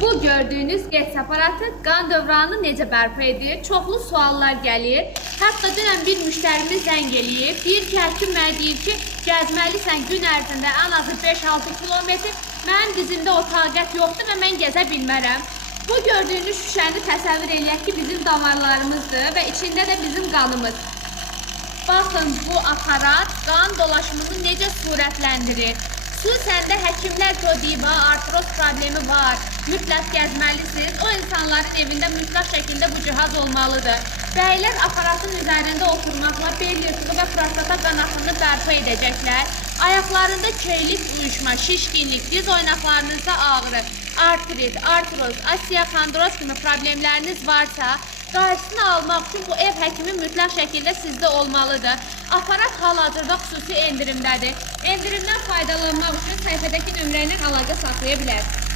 Bu gördüğünüz GETS aparatı qan dövranını necə bərpa edir? Çoxlu suallar gəlir. Hətta dünən bir müştərimiz zəng eləyib. Deyir ki, həkim mənə deyir ki, gəzməlisən gün ərzində ən azı 5-6 kilometr. Mənim dizimdə o taqət yoxdur və mən gəzə bilmərəm. Bu gördüyünüz şüşəni təsəvvür eləyək ki, bizim damarlarımızdır və içində də bizim qanımız. Baxın, bu aparat qan dolaşımını necə sürətləndirir. Xüsusən də həkimlər ki, o deyibə, artroz problemi var, mütləq gəzməlisiniz. O insanların evində mütləq şəkildə bu cihaz olmalıdır. Bəylər aparatın üzərində oturmaqla bel yırtığı və prostata qan axını bərpa edəcəklər. Ayaqlarında keylik uyuşma, şişkinlik, diz oynaqlarınızda ağrı, artrit, artroz, osteoxondroz kimi problemləriniz varsa, qarşısını almaq üçün bu ev həkimi mütləq şəkildə sizdə olmalıdır. Aparat hal-hazırda xüsusi endirimdədir. Endirimdən faydalanmaq üçün səhifədəki nömrə ilə əlaqə saxlaya bilərsiniz.